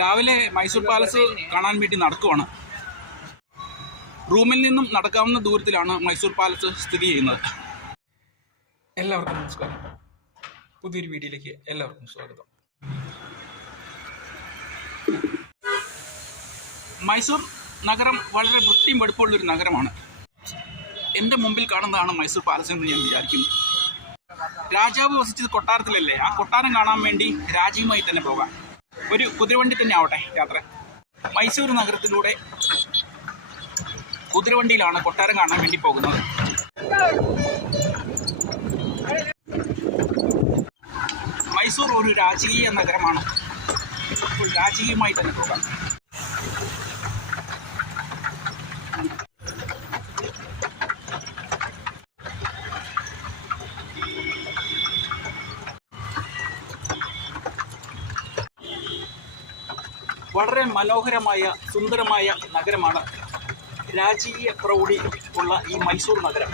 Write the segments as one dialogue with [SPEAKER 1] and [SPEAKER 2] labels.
[SPEAKER 1] രാവിലെ മൈസൂർ പാലസ് കാണാൻ വേണ്ടി നടക്കുവാണ്. റൂമിൽ നിന്നും നടക്കാവുന്ന ദൂരത്തിലാണ് മൈസൂർ പാലസ് സ്ഥിതി ചെയ്യുന്നത്. എല്ലാവർക്കും നമസ്കാരം. പുതിയൊരു വീഡിയോയിലേക്ക് എല്ലാവർക്കും സ്വാഗതം. മൈസൂർ നഗരം വളരെ വൃത്തിയും വെടുപ്പുള്ള ഒരു നഗരമാണ്. എന്റെ മുമ്പിൽ കാണുന്നതാണ് മൈസൂർ പാലസ് എന്ന് ഞാൻ വിചാരിക്കുന്നു. രാജാവ് വസിച്ചത് കൊട്ടാരത്തിലല്ലേ? ആ കൊട്ടാരം കാണാൻ വേണ്ടി രാജ്യവുമായി തന്നെ പോകാം. ഒരു കുതിരവണ്ടി തന്നെ ആവട്ടെ യാത്ര. മൈസൂർ നഗരത്തിലൂടെ കുതിരവണ്ടിയിലാണ് കൊട്ടാരം കാണാൻ വേണ്ടി പോകുന്നത്. മൈസൂർ ഒരു രാജകീയ നഗരമാണ്. രാജകീയമായി തന്നെ പോകാം. വളരെ മനോഹരമായ സുന്ദരമായ നഗരമാണ് രാജീയ പ്രൗഢി ഉള്ള ഈ മൈസൂർ നഗരം.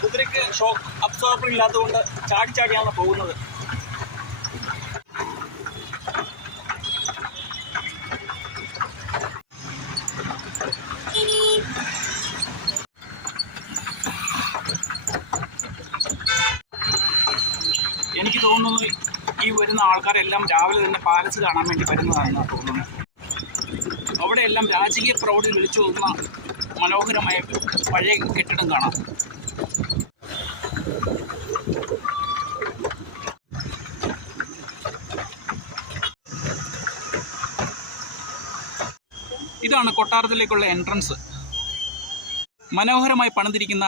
[SPEAKER 1] കുതിരയ്ക്ക് ഷോക്ക് അബ്സോർബർ ഇല്ലാത്തതുകൊണ്ട് ചാടി ചാടിയാണ് പോകുന്നത് എനിക്ക് തോന്നുന്നു ഈ വരുന്ന ആൾക്കാരെല്ലാം രാവിലെ തന്നെ പാലസ് കാണാൻ വേണ്ടി വരുന്നതാണെന്ന് തോന്നുന്നത്. അവിടെയെല്ലാം രാജകീയ പ്രൗഢി വിളിച്ചു വന്ന മനോഹരമായ പഴയ കെട്ടിടം കാണാം. ഇതാണ് കൊട്ടാരത്തിലേക്കുള്ള എൻട്രൻസ് മനോഹരമായി പണിതിരിക്കുന്ന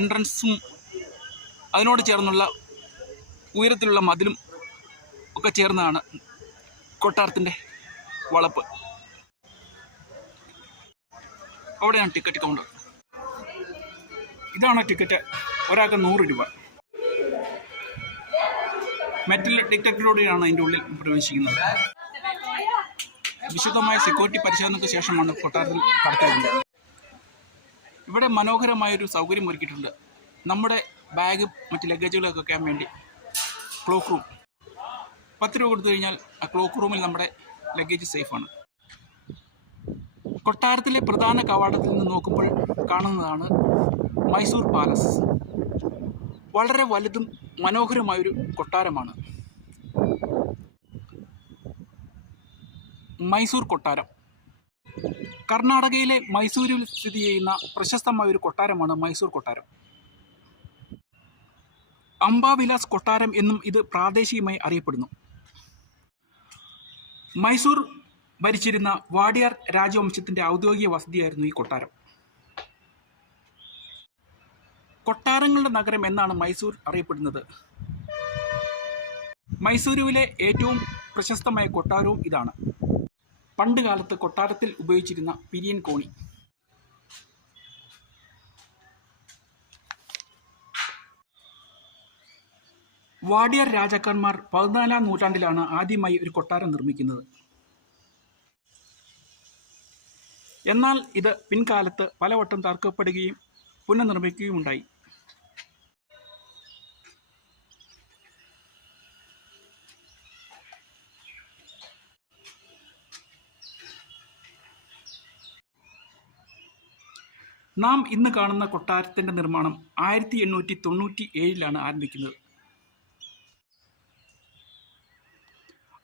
[SPEAKER 1] എൻട്രൻസും അതിനോട് ചേർന്നുള്ള ഉയരത്തിലുള്ള മതിലും ഒക്കെ ചേർന്നതാണ് കൊട്ടാരത്തിന്റെ വളപ്പ്. അവിടെയാണ് ടിക്കറ്റ് കൗണ്ടർ. ഇതാണ് ടിക്കറ്റ്. ഒരാൾക്ക് നൂറ് രൂപ. മെറ്റൽ ടിക്കറ്റിലൂടെയാണ് അതിന്റെ ഉള്ളിൽ പ്രവേശിക്കുന്നത്. വിശദമായ സെക്യൂരിറ്റി പരിശോധനയ്ക്ക് ശേഷമാണ് കൊട്ടാരത്തിൽ കടത്തിയിരുന്നത് ഇവിടെ മനോഹരമായൊരു സൗകര്യം ഒരുക്കിയിട്ടുണ്ട് നമ്മുടെ ബാഗ് മറ്റ് ലഗേജുകളൊക്കെ വെക്കാൻ വേണ്ടി ക്ലോക്ക് റൂം പത്ത് രൂപ കൊടുത്തു കഴിഞ്ഞാൽ ആ ക്ലോക്ക് റൂമിൽ നമ്മുടെ ലഗേജ് സേഫാണ് കൊട്ടാരത്തിലെ പ്രധാന കവാടത്തിൽ നിന്ന് നോക്കുമ്പോൾ കാണുന്നതാണ് മൈസൂർ പാലസ് വളരെ വലുതും മനോഹരമായൊരു കൊട്ടാരമാണ്. മൈസൂർ കൊട്ടാരം. കർണാടകയിലെ മൈസൂരിൽ സ്ഥിതി ചെയ്യുന്ന പ്രശസ്തമായൊരു കൊട്ടാരമാണ് മൈസൂർ കൊട്ടാരം. അംബാവിലാസ് കൊട്ടാരം എന്നും ഇത് പ്രാദേശികമായി അറിയപ്പെടുന്നു. മൈസൂർ ഭരിച്ചിരുന്ന വാഡിയാർ രാജവംശത്തിന്റെ ഔദ്യോഗിക വസതിയായിരുന്നു ഈ കൊട്ടാരം. കൊട്ടാരങ്ങളുടെ നഗരം എന്നാണ് മൈസൂർ അറിയപ്പെടുന്നത്. മൈസൂരുവിലെ ഏറ്റവും പ്രശസ്തമായ കൊട്ടാരവും ഇതാണ്. പണ്ട് കാലത്ത് കൊട്ടാരത്തിൽ ഉപയോഗിച്ചിരുന്ന പിരിയൻ കോണി. വാഡിയർ രാജാക്കന്മാർ പതിനാലാം നൂറ്റാണ്ടിലാണ് ആദ്യമായി ഒരു കൊട്ടാരം നിർമ്മിക്കുന്നത്. എന്നാൽ ഇത് പിൻകാലത്ത് പലവട്ടം തർക്കപ്പെടുകയും പുനർനിർമ്മിക്കുകയും ഉണ്ടായി നാം ഇന്ന് കാണുന്ന കൊട്ടാരത്തിന്റെ നിർമ്മാണം ആയിരത്തി എണ്ണൂറ്റി തൊണ്ണൂറ്റി ഏഴിലാണ് ആരംഭിക്കുന്നത്.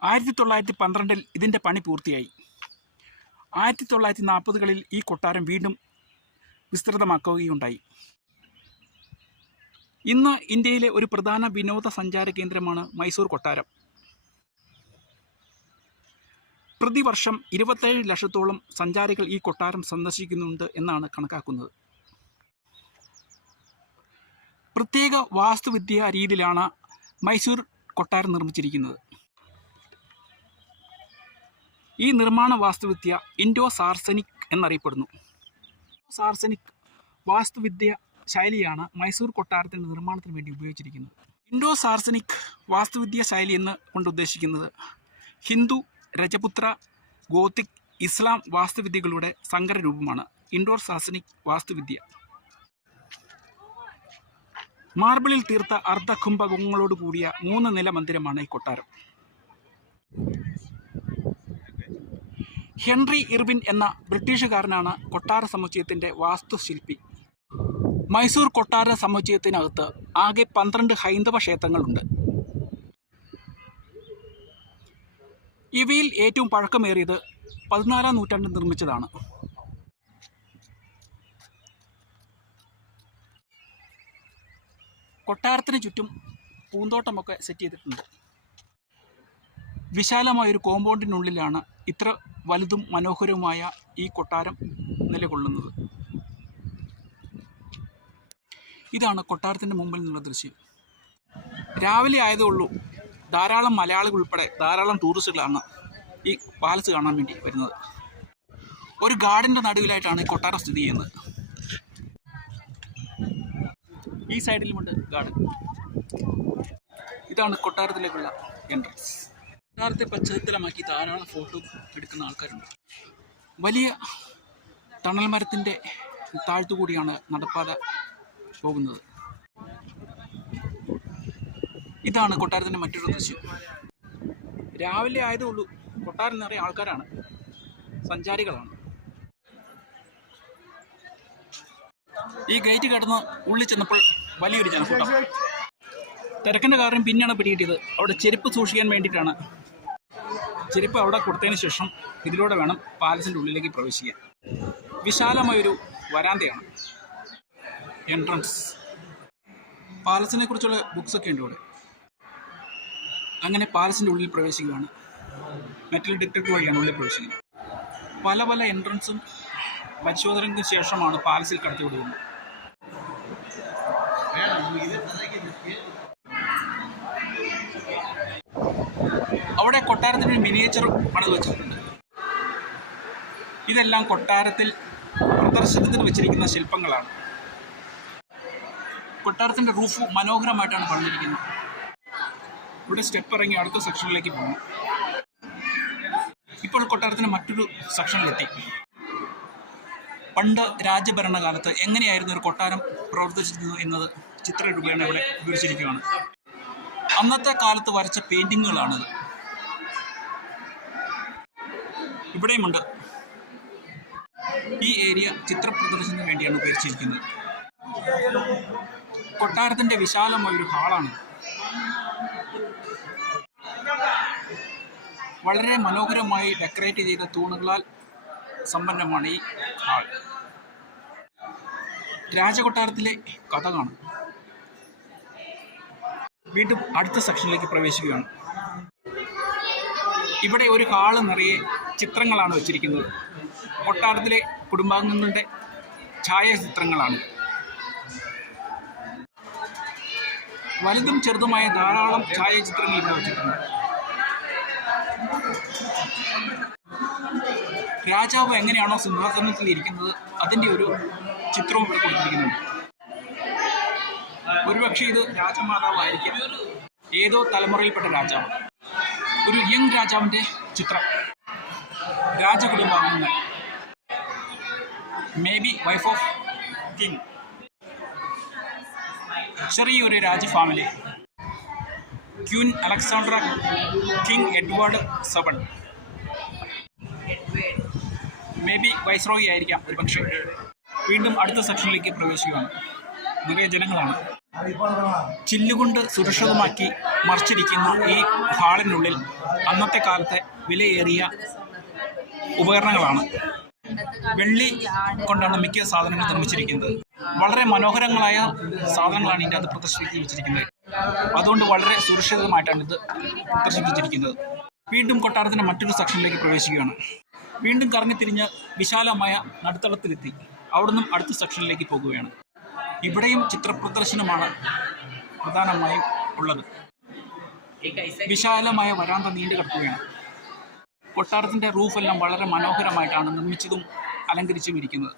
[SPEAKER 1] ആയിരത്തി തൊള്ളായിരത്തി പന്ത്രണ്ടിൽ ഇതിന്റെ പണി പൂർത്തിയായി. ആയിരത്തി തൊള്ളായിരത്തി നാൽപ്പതുകളിൽ ഈ കൊട്ടാരം വീണ്ടും വിസ്തൃതമാക്കുകയുണ്ടായി. ഇന്ന് ഇന്ത്യയിലെ ഒരു പ്രധാന വിനോദസഞ്ചാര കേന്ദ്രമാണ് മൈസൂർ കൊട്ടാരം. പ്രതിവർഷം ഇരുപത്തേഴ് ലക്ഷത്തോളം സഞ്ചാരികൾ ഈ കൊട്ടാരം സന്ദർശിക്കുന്നുണ്ട് എന്നാണ് കണക്കാക്കുന്നത്. പ്രത്യേക വാസ്തുവിദ്യാ രീതിയിലാണ് മൈസൂർ കൊട്ടാരം നിർമ്മിച്ചിരിക്കുന്നത്. ഈ നിർമ്മാണ വാസ്തുവിദ്യ ഇൻഡോ സാർസനിക് എന്നറിയപ്പെടുന്നു. സാർസനിക് വാസ്തുവിദ്യ ശൈലിയാണ് മൈസൂർ കൊട്ടാരത്തിന്റെ നിർമ്മാണത്തിന് വേണ്ടി ഉപയോഗിച്ചിരിക്കുന്നത്. ഇൻഡോ സാർസനിക് വാസ്തുവിദ്യ ശൈലി എന്ന് കൊണ്ട് ഉദ്ദേശിക്കുന്നത് ഹിന്ദു രജപുത്ര ഗോത്തിക് ഇസ്ലാം വാസ്തുവിദ്യകളുടെ സങ്കര രൂപമാണ് ഇൻഡോർ സാർസനിക് വാസ്തുവിദ്യ. മാർബിളിൽ തീർത്ത അർദ്ധകുംഭകങ്ങളോട് കൂടിയ മൂന്ന് നില മന്ദിരമാണ് ഈ കൊട്ടാരം. ഹെൻറി ഇർവിൻ എന്ന ബ്രിട്ടീഷുകാരനാണ് കൊട്ടാര സമുച്ചയത്തിന്റെ വാസ്തുശില്പി. മൈസൂർ കൊട്ടാര സമുച്ചയത്തിനകത്ത് ആകെ പന്ത്രണ്ട് ഹൈന്ദവ ക്ഷേത്രങ്ങളുണ്ട്. ഇവയിൽ ഏറ്റവും പഴക്കമേറിയത് പതിനാലാം നൂറ്റാണ്ടിൽ നിർമ്മിച്ചതാണ്. കൊട്ടാരത്തിന് ചുറ്റും പൂന്തോട്ടമൊക്കെ സെറ്റ് ചെയ്തിട്ടുണ്ട്. വിശാലമായൊരു കോമ്പൗണ്ടിനുള്ളിലാണ് ഇത്ര വലുതും മനോഹരവുമായ ഈ കൊട്ടാരം നിലകൊള്ളുന്നത്. ഇതാണ് കൊട്ടാരത്തിന്റെ മുമ്പിൽ നിന്നുള്ള ദൃശ്യം. രാവിലെ ആയതേ ഉള്ളൂ. ധാരാളം മലയാളികൾ ഉൾപ്പെടെ ധാരാളം ടൂറിസ്റ്റുകളാണ് ഈ പാലസ് കാണാൻ വേണ്ടി വരുന്നത്. ഒരു ഗാർഡന്റെ നടുവിലായിട്ടാണ് ഈ കൊട്ടാരം സ്ഥിതി ചെയ്യുന്നത്. ഈ സൈഡിലുമുണ്ട് ഗാർഡൻ. ഇതാണ് കൊട്ടാരത്തിലേക്കുള്ള എൻട്രൻസ് കൊട്ടാരത്തെ പശ്ചാത്തലമാക്കി ധാരാളം ഫോട്ടോ എടുക്കുന്ന ആൾക്കാരുണ്ട്. വലിയ തണൽ മരത്തിന്റെ താഴ്ത്തുകൂടിയാണ് നടപ്പാത പോകുന്നത്. ഇതാണ് കൊട്ടാരത്തിന്റെ മറ്റൊരു ദൃശ്യം. രാവിലെ ആയതേ ഉള്ളൂ. കൊട്ടാരം നിറയെ ആൾക്കാരാണ്. സഞ്ചാരികളാണ്. ഈ ഗേറ്റ് കടന്ന് ഉള്ളിൽ ചെന്നപ്പോൾ വലിയൊരു ജനക്കൂട്ടം. തിരക്കിന്റെ കാരണം പിന്നെയാണ് പിടികിട്ടിയത്. അവിടെ ചെരുപ്പ് സൂക്ഷിക്കാൻ വേണ്ടിയിട്ടാണ് ചെരുപ്പ് അവിടെ കൊടുത്തതിന് ശേഷം ഇതിലൂടെ വേണം പാലസിന്റെ ഉള്ളിലേക്ക് പ്രവേശിക്കാൻ. വിശാലമായൊരു വരാന്തയാണ് എൻട്രൻസ് പാലസിനെ കുറിച്ചുള്ള ബുക്സ് ഒക്കെ ഉണ്ട് ഇവിടെ. അങ്ങനെ പാലസിന്റെ ഉള്ളിൽ പ്രവേശിക്കുകയാണ്. മെറ്റൽ ഡിറ്റക്ടർ വഴിയാണ് ഉള്ളിൽ പ്രവേശിക്കുന്നത്. പല പല എൻട്രൻസും പരിശോധനയ്ക്ക് ശേഷമാണ് പാലസിൽ കടത്തിവിടുന്നത്. അവിടെ കൊട്ടാരത്തിന് മിനിയേച്ചർ പണിത് വെച്ചിട്ടുണ്ട്. ഇതെല്ലാം കൊട്ടാരത്തിൽ പ്രദർശനത്തിന് വെച്ചിരിക്കുന്ന ശില്പങ്ങളാണ്. കൊട്ടാരത്തിന്റെ റൂഫ് മനോഹരമായിട്ടാണ് പണിതിരിക്കുന്നത്. ഇവിടെ സ്റ്റെപ്പ് ഇറങ്ങി അടുത്ത സെക്ഷനിലേക്ക് പോകുന്നു. ഇപ്പോൾ കൊട്ടാരത്തിന് മറ്റൊരു സെക്ഷനിലെത്തി പണ്ട് രാജഭരണകാലത്ത് എങ്ങനെയായിരുന്നു ഒരു കൊട്ടാരം പ്രവർത്തിച്ചിരുന്നത് എന്നത് ചിത്രരൂപേണ ഇവിടെ വിവരിച്ചിരിക്കുകയാണ്. അന്നത്തെ കാലത്ത് വരച്ച പെയിന്റിങ്ങുകളാണിത് ഇവിടെയുമുണ്ട്. ഈ ഏരിയ ചിത്രപ്രദർശനത്തിന് വേണ്ടിയാണ് ഉപയോഗിച്ചിരിക്കുന്നത് കൊട്ടാരത്തിന്റെ വിശാലമായ ഒരു ഹാളാണ്. വളരെ മനോഹരമായി ഡെക്കറേറ്റ് ചെയ്ത തൂണുകളാൽ സമ്പന്നമാണ് ഈ ഹാൾ. രാജകൊട്ടാരത്തിലെ കഥ കാണും വീണ്ടും അടുത്ത സെക്ഷനിലേക്ക് പ്രവേശിക്കുകയാണ്. ഇവിടെ ഒരു ഹാൾ നിറയെ ചിത്രങ്ങളാണ് വച്ചിരിക്കുന്നത്. കൊട്ടാരത്തിലെ കുടുംബാംഗങ്ങളുടെ ഛായാചിത്രങ്ങളാണ്. വലുതും ചെറുതുമായ ധാരാളം ഛായാചിത്രങ്ങൾ ഇവിടെ വച്ചിട്ടുണ്ട്. രാജാവ് എങ്ങനെയാണോ സിംഹാസനത്തിൽ ഇരിക്കുന്നത് അതിന്റെ ഒരു ചിത്രവും ഇവിടെ കൊടുത്തിരിക്കുന്നുണ്ട്. ഒരുപക്ഷെ ഇത് രാജമാതാവായിരിക്കും. ഏതോ തലമുറയിൽപ്പെട്ട രാജാവ് ഒരു യങ് രാജാവിന്റെ ചിത്രം. രാജകുടുംബാംഗങ്ങൾ maybe wife of king ചെറിയൊരു രാജ family queen Alexandra king Edward seven maybe viceroy ആയിരിക്കാം ഒരു പക്ഷേ വീണ്ടും അടുത്ത സെക്ഷനിലേക്ക് പ്രവേശിക്കുകയാണ്. നിറയെ ജനങ്ങളാണ്. ചില്ലുകൊണ്ട് സുരക്ഷിതമാക്കി മറിച്ചിരിക്കുന്ന ഈ ഹാളിനുള്ളിൽ അന്നത്തെ കാലത്തെ വിലയേറിയ ഉപകരണങ്ങളാണ്. വെള്ളി കൊണ്ടാണ് മിക്ക സാധനങ്ങൾ നിർമ്മിച്ചിരിക്കുന്നത്. വളരെ മനോഹരങ്ങളായ സാധനങ്ങളാണ് ഇതിന്റെ അത് പ്രദർശിപ്പിച്ച് വെച്ചിരിക്കുന്നത്. അതുകൊണ്ട് വളരെ സുരക്ഷിതമായിട്ടാണ് ഇത് പ്രദർശിപ്പിച്ചിരിക്കുന്നത്. വീണ്ടും കൊട്ടാരത്തിന്റെ മറ്റൊരു സെക്ഷനിലേക്ക് പ്രവേശിക്കുകയാണ്. വീണ്ടും കറങ്ങി കറങ്ങിത്തിരിഞ്ഞ് വിശാലമായ നടുത്തളത്തിലെത്തി. അവിടുന്ന് അടുത്ത സെക്ഷനിലേക്ക് പോകുകയാണ്. ഇവിടെയും ചിത്രപ്രദർശനമാണ് പ്രധാനമായും ഉള്ളത്. വിശാലമായ വരാന്ത നീണ്ടു കിടക്കുകയാണ് കൊട്ടാരത്തിന്റെ റൂഫെല്ലാം വളരെ മനോഹരമായിട്ടാണ് നിർമ്മിച്ചതും അലങ്കരിച്ചും ഇരിക്കുന്നത്.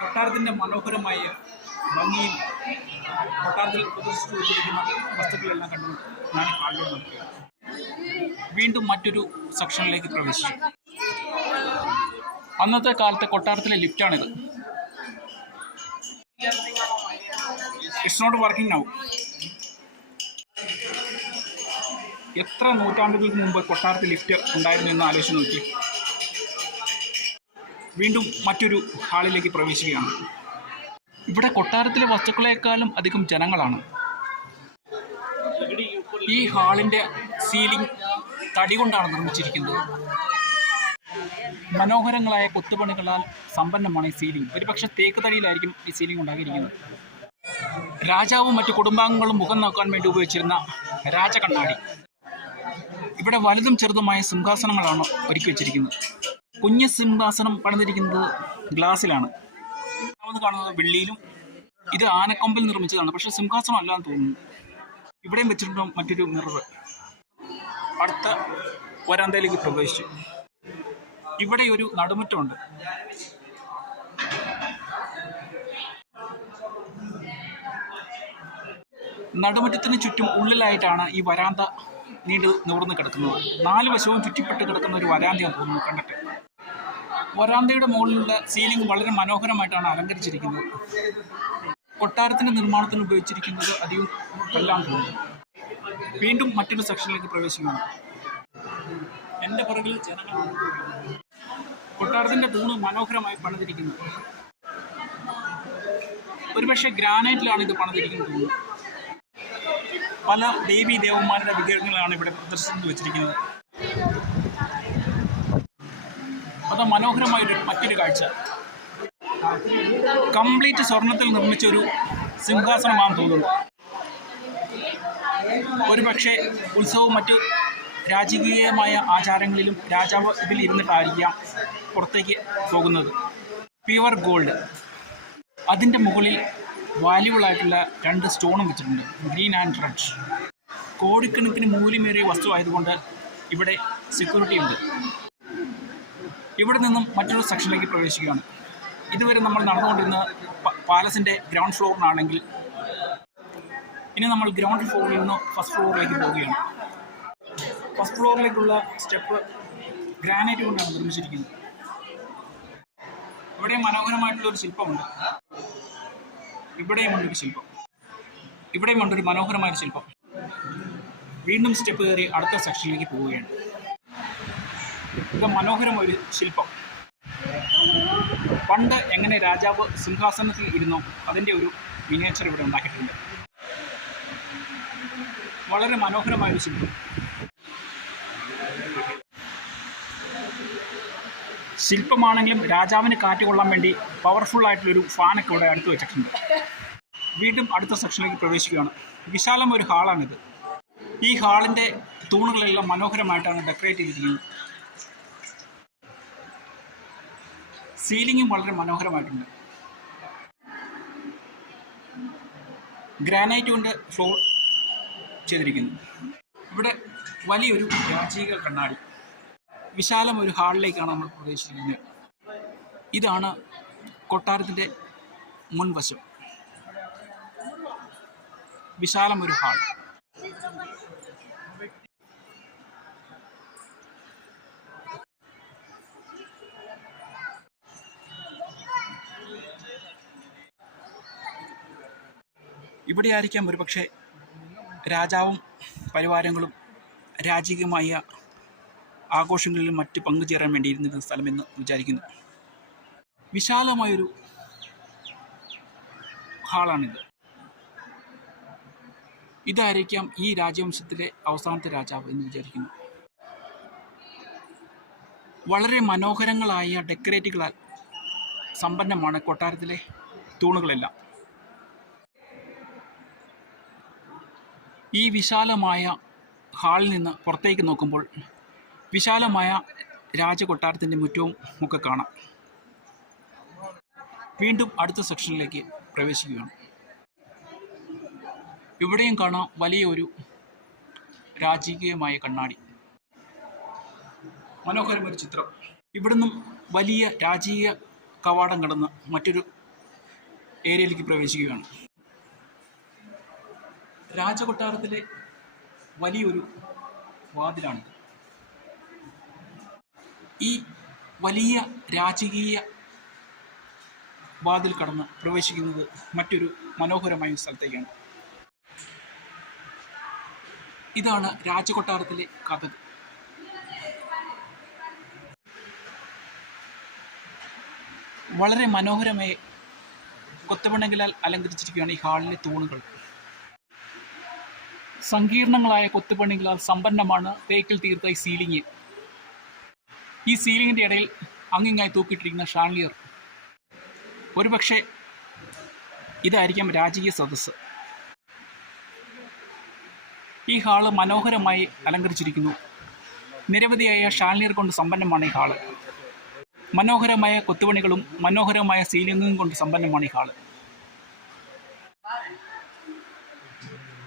[SPEAKER 1] കൊട്ടാരത്തിന്റെ മനോഹരമായ ഭംഗിയും കൊട്ടാരത്തിൽ പ്രദർശിച്ചു വെച്ചിരിക്കുന്ന വസ്തുക്കളെല്ലാം കണ്ടു ഞാൻ ആഗ്രഹം നടക്കുക വീണ്ടും മറ്റൊരു സെക്ഷനിലേക്ക് പ്രവേശിച്ചു. അന്നത്തെ കാലത്തെ കൊട്ടാരത്തിലെ ലിഫ്റ്റാണിത് ഇറ്റ്സ് നോട്ട് വർക്കിംഗ് നൗ എത്ര നൂറ്റാണ്ടുകൾക്ക് മുമ്പ് കൊട്ടാരത്തിൽ ലിഫ്റ്റ് ഉണ്ടായിരുന്നു എന്ന് ആലോചിച്ച് നോക്കി. വീണ്ടും മറ്റൊരു ഹാളിലേക്ക് പ്രവേശിക്കുകയാണ്. ഇവിടെ കൊട്ടാരത്തിലെ വസ്തുക്കളെക്കാളും അധികം ജനങ്ങളാണ്. ഈ ഹാളിന്റെ സീലിംഗ് തടി കൊണ്ടാണ് നിർമ്മിച്ചിരിക്കുന്നത്. മനോഹരങ്ങളായ കൊത്തുപണികളാൽ സമ്പന്നമാണ് ഈ സീലിംഗ്. ഒരുപക്ഷെ തേക്ക് തടിയിലായിരിക്കും ഈ സീലിംഗ് ഉണ്ടാക്കിയിരിക്കുന്നത്. രാജാവും മറ്റു കുടുംബാംഗങ്ങളും മുഖം നോക്കാൻ വേണ്ടി ഉപയോഗിച്ചിരുന്ന രാജകണ്ണാടി. ഇവിടെ വലുതും ചെറുതുമായ സിംഹാസനങ്ങളാണ് ഒരുക്കി വെച്ചിരിക്കുന്നത്. കുഞ്ഞ് സിംഹാസനം പണിതിരിക്കുന്നത് ഗ്ലാസ്സിലാണ്. രണ്ടാമത് കാണുന്നത് വെള്ളിയിലും. ഇത് ആനക്കൊമ്പിൽ നിർമ്മിച്ചതാണ്. പക്ഷെ സിംഹാസനം അല്ലാന്ന് തോന്നുന്നു. ഇവിടെയും വെച്ചിട്ടുണ്ട് മറ്റൊരു മിറർ അടുത്ത വരാന്തയിലേക്ക് പ്രവേശിച്ചു. ഇവിടെ ഒരു നടുമുറ്റമുണ്ട്. നടുമുറ്റത്തിന് ചുറ്റും ഉള്ളിലായിട്ടാണ് ഈ വരാന്ത നീണ്ടു നിവർന്ന് കിടക്കുന്നത് നാല് വശവും ചുറ്റിപ്പെട്ട് കിടക്കുന്ന ഒരു വരാന്തയാണ് തോന്നുന്നു. കണ്ടിട്ട്. വരാന്തയുടെ മുകളിലുള്ള സീലിംഗ് വളരെ മനോഹരമായിട്ടാണ് അലങ്കരിച്ചിരിക്കുന്നത്. കൊട്ടാരത്തിന്റെ നിർമ്മാണത്തിന് ഉപയോഗിച്ചിരിക്കുന്നത് അധികം എല്ലാം തോന്നുന്നു. വീണ്ടും മറ്റൊരു സെക്ഷനിലേക്ക് പ്രവേശിക്കുന്നു. എന്റെ പുറകിൽ ജനങ്ങൾ കൊട്ടാരത്തിന്റെ തൂണ് മനോഹരമായി പണിതിരിക്കുന്നു. ഒരുപക്ഷെ ഗ്രാനൈറ്റിലാണ് ഇത് പണിതിരിക്കുന്നത്. തോന്നുന്നു പല ദേവീ ദേവന്മാരുടെ വിഗ്രഹങ്ങളാണ് ഇവിടെ പ്രദർശനത്തിൽ വെച്ചിരിക്കുന്നത്. അത് മനോഹരമായൊരു മറ്റൊരു കാഴ്ച. കംപ്ലീറ്റ് സ്വർണത്തിൽ നിർമ്മിച്ച ഒരു സിംഹാസനമാണ് തോന്നുന്നത് ഒരു പക്ഷേ ഉത്സവവും മറ്റ് രാജകീയമായ ആചാരങ്ങളിലും രാജാവ് ഇതിൽ ഇരുന്നിട്ടായിരിക്കാം പുറത്തേക്ക് പോകുന്നത്. Pure gold. അതിന്റെ മുകളിൽ വാല്യുബിൾ ആയിട്ടുള്ള രണ്ട് സ്റ്റോണും വെച്ചിട്ടുണ്ട്. ഗ്രീൻ ആൻഡ് റെഡ് കോടിക്കണക്കിന് മൂല്യമേറിയ വസ്തു ആയതുകൊണ്ട് ഇവിടെ സെക്യൂരിറ്റി ഉണ്ട്. ഇവിടെ നിന്നും മറ്റൊരു സെക്ഷനിലേക്ക് പ്രവേശിക്കുകയാണ്. ഇതുവരെ നമ്മൾ നടന്നുകൊണ്ടിരുന്ന പാലസിന്റെ ഗ്രൗണ്ട് ഫ്ലോറിനാണെങ്കിൽ ഇനി നമ്മൾ ഗ്രൗണ്ട് ഫ്ലോറിൽ നിന്ന് ഫസ്റ്റ് ഫ്ലോറിലേക്ക് പോവുകയാണ്. ഫസ്റ്റ് ഫ്ലോറിലേക്കുള്ള സ്റ്റെപ്പ് ഗ്രാനൈറ്റ് കൊണ്ടാണ് നിർമ്മിച്ചിരിക്കുന്നത്. ഇവിടെ മനോഹരമായിട്ടുള്ള ഒരു ശില്പമുണ്ട്. ഇവിടെയും ഉണ്ടൊരു ശില്പം. ഇവിടെയും ഉണ്ടൊരു മനോഹരമായ ശില്പം. വീണ്ടും സ്റ്റെപ്പ് കയറി അടുത്ത സെക്ഷനിലേക്ക് പോവുകയാണ്. ഇത് മനോഹരമായ ഒരു ശില്പം. പണ്ട് എങ്ങനെ രാജാവ് സിംഹാസനത്തിൽ ഇരുന്നോ അതിന്റെ ഒരു മിനിയേച്ചർ ഇവിടെ ഉണ്ടാക്കിയിട്ടുണ്ട്. വളരെ മനോഹരമായൊരു ശില്പം. ശില്പമാണെങ്കിലും രാജാവിന് കാറ്റ് കൊള്ളാൻ വേണ്ടി പവർഫുൾ ആയിട്ടുള്ളൊരു ഫാനൊക്കെ ഇവിടെ അടുത്ത് വെച്ചിട്ടുണ്ട്. വീണ്ടും അടുത്ത സെക്ഷനിലേക്ക് പ്രവേശിക്കുകയാണ്. വിശാലം ഒരു ഹാളാണിത് ഈ ഹാളിന്റെ തൂണുകളെല്ലാം മനോഹരമായിട്ടാണ് ഡെക്കറേറ്റ് ചെയ്തിരിക്കുന്നത്. സീലിംഗും വളരെ മനോഹരമായിട്ടുണ്ട്. ഗ്രാനൈറ്റ് കൊണ്ട് ഫ്ലോർ ചെയ്തിരിക്കുന്നു. ഇവിടെ വലിയൊരു രാജീക കണ്ണാടി. വിശാലം ഒരു ഹാളിലേക്കാണ് നമ്മൾ പ്രവേശിക്കുന്നത്. ഇതാണ് കൊട്ടാരത്തിന്റെ മുൻവശം. വിശാലം ഒരു ഹാൾ. ഇവിടെ ആയിരിക്കാം ഒരുപക്ഷെ രാജാവും പരിവാരങ്ങളും രാജകീയമായ ആഘോഷങ്ങളിലും മറ്റ് പങ്കുചേരാൻ വേണ്ടി ഇരുന്നിരുന്ന സ്ഥലമെന്ന് വിചാരിക്കുന്നു. വിശാലമായൊരു ഹാളാണിത്. ഇതായിരിക്കാം ഈ രാജവംശത്തിലെ അവസാനത്തെ രാജാവ് എന്ന് വിചാരിക്കുന്നു. വളരെ മനോഹരങ്ങളായ ഡെക്കറേറ്റുകളാൽ സമ്പന്നമാണ് കൊട്ടാരത്തിലെ തൂണുകളെല്ലാം. ഈ വിശാലമായ ഹാളിൽ നിന്ന് പുറത്തേക്ക് നോക്കുമ്പോൾ വിശാലമായ രാജകൊട്ടാരത്തിന്റെ മുറ്റവും ഒക്കെ കാണാം. വീണ്ടും അടുത്ത സെക്ഷനിലേക്ക് പ്രവേശിക്കുകയാണ്. ഇവിടെയും കാണാം വലിയ ഒരു രാജകീയമായ കണ്ണാടി. മനോഹരമൊരു ചിത്രം. ഇവിടുന്നും വലിയ രാജീയ കവാടം കടന്ന് മറ്റൊരു ഏരിയയിലേക്ക് പ്രവേശിക്കുകയാണ്. രാജകൊട്ടാരത്തിലെ വലിയൊരു വാതിലാണ്. ഈ വലിയ രാജകീയ വാതിൽ കടന്ന് പ്രവേശിക്കുന്നത് മറ്റൊരു മനോഹരമായ സ്ഥലത്തേക്കാണ്. ഇതാണ് രാജകൊട്ടാരത്തിലെ കഥ. വളരെ മനോഹരമായി കൊത്തമണ്ണങ്കിലാൽ അലങ്കരിച്ചിരിക്കുകയാണ് ഈ ഹാളിലെ തൂണുകൾ. സങ്കീർണങ്ങളായ കൊത്തുപണികളാൽ സമ്പന്നമാണ് തേക്കിൽ തീർത്ത ഈ സീലിംഗ്. ഈ സീലിങ്ങിന്റെ ഇടയിൽ അങ്ങിങ്ങായി തൂക്കിയിട്ടിരിക്കുന്ന ഷാൻലിയർ ഒരുപക്ഷെ ഇതായിരിക്കാം രാജകീയ സദസ്സ്. ഈ ഹാൾ മനോഹരമായി അലങ്കരിച്ചിരിക്കുന്നു. നിരവധിയായ ഷാൻലിയർ കൊണ്ട് സമ്പന്നമാണ് ഈ ഹാൾ. മനോഹരമായ കൊത്തുപണികളും മനോഹരമായ സീലിംഗും കൊണ്ട് സമ്പന്നമാണ് ഈ ഹാൾ.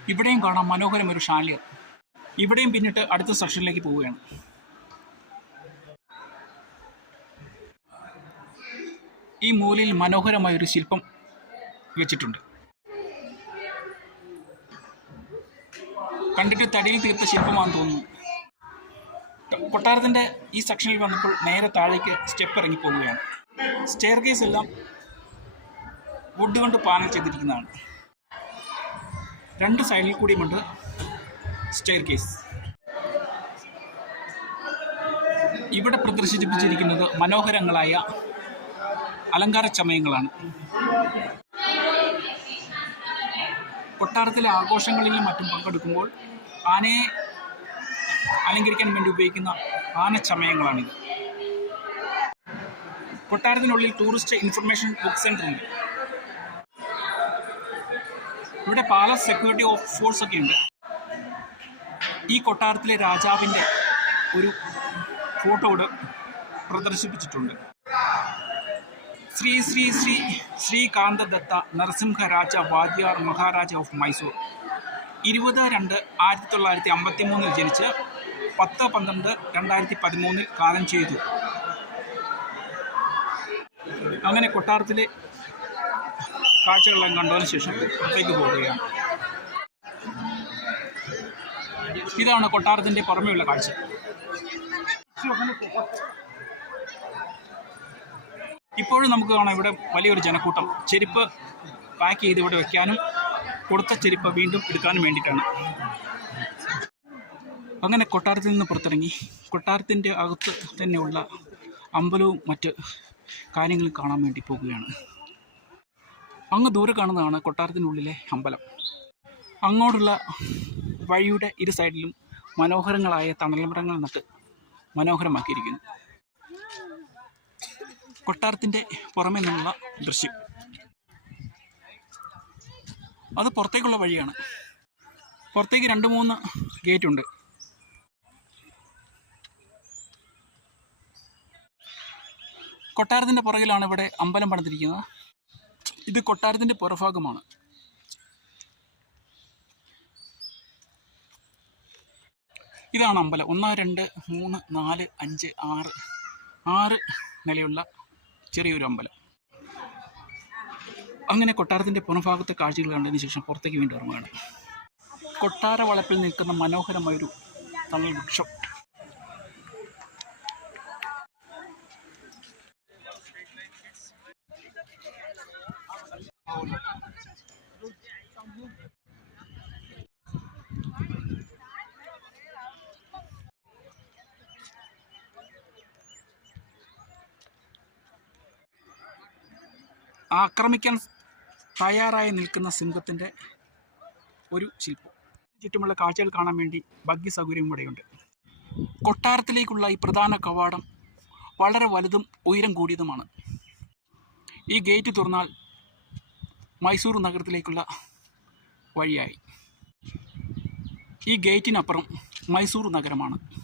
[SPEAKER 1] ഇവിടെയും കാണാം മനോഹരം ഒരു ഇവിടെയും പിന്നിട്ട് അടുത്ത സെക്ഷനിലേക്ക് പോവുകയാണ്. ഈ മൂലയിൽ മനോഹരമായ ഒരു ശില്പം വെച്ചിട്ടുണ്ട്. കണ്ടിട്ട് തടിയിൽ തീർത്ത ശില്പമാണെന്ന് തോന്നുന്നു. കൊട്ടാരത്തിന്റെ ഈ സെക്ഷനിൽ വന്നപ്പോൾ നേരെ താഴേക്ക് സ്റ്റെപ്പ് ഇറങ്ങി പോവുകയാണ്. സ്റ്റെയർ കേസ് എല്ലാം വുഡ് കൊണ്ട് പാനൽ ചെയ്തിരിക്കുന്നതാണ്. രണ്ട് സൈഡിൽ കൂടിയുമുണ്ട് സ്റ്റെയർ കേസ്. ഇവിടെ പ്രദർശിപ്പിച്ചിരിക്കുന്നത് മനോഹരങ്ങളായ അലങ്കാര ചമയങ്ങളാണ്. കൊട്ടാരത്തിലെ ആഘോഷങ്ങളിലും മറ്റും പങ്കെടുക്കുമ്പോൾ ആനയെ അലങ്കരിക്കാൻ വേണ്ടി ഉപയോഗിക്കുന്ന ആനച്ചമയങ്ങളാണിത് കൊട്ടാരത്തിനുള്ളിൽ ടൂറിസ്റ്റ് ഇൻഫർമേഷൻ ബുക്ക് സെന്റർ ഉണ്ട്. ഇവിടെ പാലസ് സെക്യൂരിറ്റി ഓഫ് ഫോഴ്സ് ഒക്കെ ഉണ്ട്. ഈ കൊട്ടാരത്തിലെ രാജാവിന്റെ ഒരു ഫോട്ടോ ഇവിടെ പ്രദർശിപ്പിച്ചിട്ടുണ്ട്. ശ്രീ ശ്രീ ശ്രീ ശ്രീകാന്തദത്ത നരസിംഹരാജ വാദ്യാർ മഹാരാജ ഓഫ് മൈസൂർ. ഇരുപത് രണ്ട് ആയിരത്തി തൊള്ളായിരത്തി അമ്പത്തി മൂന്നിൽ ജനിച്ച് പത്ത് പന്ത്രണ്ട് രണ്ടായിരത്തി പതിമൂന്നിൽ കാലം ചെയ്തു. അങ്ങനെ കൊട്ടാരത്തിലെ കാഴ്ചകളെല്ലാം കണ്ടതിന് ശേഷം പുറത്തേക്ക് പോവുകയാണ്. ഇതാണ് കൊട്ടാരത്തിന്റെ പുറമെയുള്ള കാഴ്ച. ഇപ്പോഴും നമുക്ക് കാണാം ഇവിടെ വലിയൊരു ജനക്കൂട്ടം. ചെരുപ്പ് പാക്ക് ചെയ്ത് ഇവിടെ വെക്കാനും കൊടുത്ത ചെരുപ്പ് വീണ്ടും എടുക്കാനും വേണ്ടിയിട്ടാണ്. അങ്ങനെ കൊട്ടാരത്തിൽ നിന്ന് പുറത്തിറങ്ങി. കൊട്ടാരത്തിന്റെ അകത്ത് തന്നെയുള്ള അമ്പലവും മറ്റ് കാര്യങ്ങളും കാണാൻ വേണ്ടി പോകുകയാണ്. അങ്ങ് ദൂരെ കാണുന്നതാണ് കൊട്ടാരത്തിനുള്ളിലെ അമ്പലം. അങ്ങോട്ടുള്ള വഴിയുടെ ഇരു സൈഡിലും മനോഹരങ്ങളായ തണൽമരങ്ങൾ നട്ട് മനോഹരമാക്കിയിരിക്കുന്നു. കൊട്ടാരത്തിന്റെ പുറമെ നിന്നുള്ള ദൃശ്യം. അത് പുറത്തേക്കുള്ള വഴിയാണ്. പുറത്തേക്ക് രണ്ട് മൂന്ന് ഗേറ്റ് ഉണ്ട് കൊട്ടാരത്തിന്റെ പുറകിലാണ് ഇവിടെ അമ്പലം പണിതിരിക്കുന്നത്. ഇത് കൊട്ടാരത്തിന്റെ പുറഭാഗമാണ്. ഇതാണ് അമ്പലം. ഒന്ന് രണ്ട് മൂന്ന് നാല് അഞ്ച് ആറ്. ആറ് നിലയുള്ള ചെറിയൊരു അമ്പലം. അങ്ങനെ കൊട്ടാരത്തിന്റെ പുറംഭാഗത്തെ കാഴ്ചകൾ കണ്ടതിന് ശേഷം പുറത്തേക്ക് വീണ്ടും ഇറങ്ങുകയാണ്. കൊട്ടാര വളപ്പിൽ നിൽക്കുന്ന മനോഹരമായൊരു തണൽ ആക്രമിക്കാൻ തയ്യാറായി നിൽക്കുന്ന സിംഹത്തിന്റെ ഒരു ശില്പം. ചുറ്റുമുള്ള കാഴ്ചകൾ കാണാൻ വേണ്ടി ഭഗ്യ സൗകര്യം ഇവിടെയുണ്ട്. കൊട്ടാരത്തിലേക്കുള്ള ഈ പ്രധാന കവാടം വളരെ വലുതും ഉയരം കൂടിയതുമാണ്. ഈ ഗേറ്റ് തുറന്നാൽ മൈസൂർ നഗരത്തിലേക്കുള്ള വഴിയായി. ഈ ഗേറ്റിനപ്പുറം മൈസൂർ നഗരമാണ്.